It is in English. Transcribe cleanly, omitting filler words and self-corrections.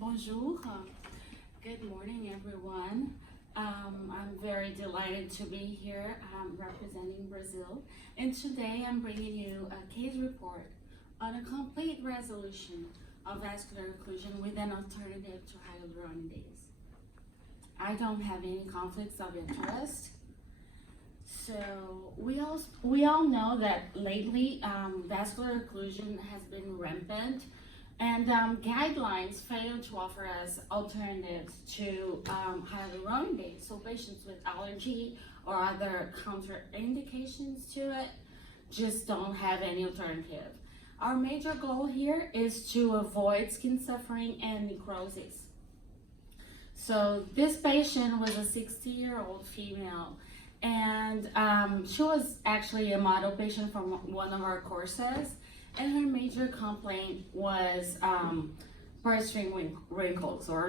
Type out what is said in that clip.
Bonjour. Good morning, everyone. I'm very delighted to be here representing Brazil. And today I'm bringing you a case report on a complete resolution of vascular occlusion with an alternative to hyaluronidase. I don't have any conflicts of interest. So we all know that lately vascular occlusion has been rampant, and guidelines fail to offer us alternatives to hyaluronidase. So patients with allergy or other contraindications to it just don't have any alternative. Our major goal here is to avoid skin suffering and necrosis. So this patient was a 60-year-old female, and she was actually a model patient from one of our courses, and her major complaint was purse string wrinkles, or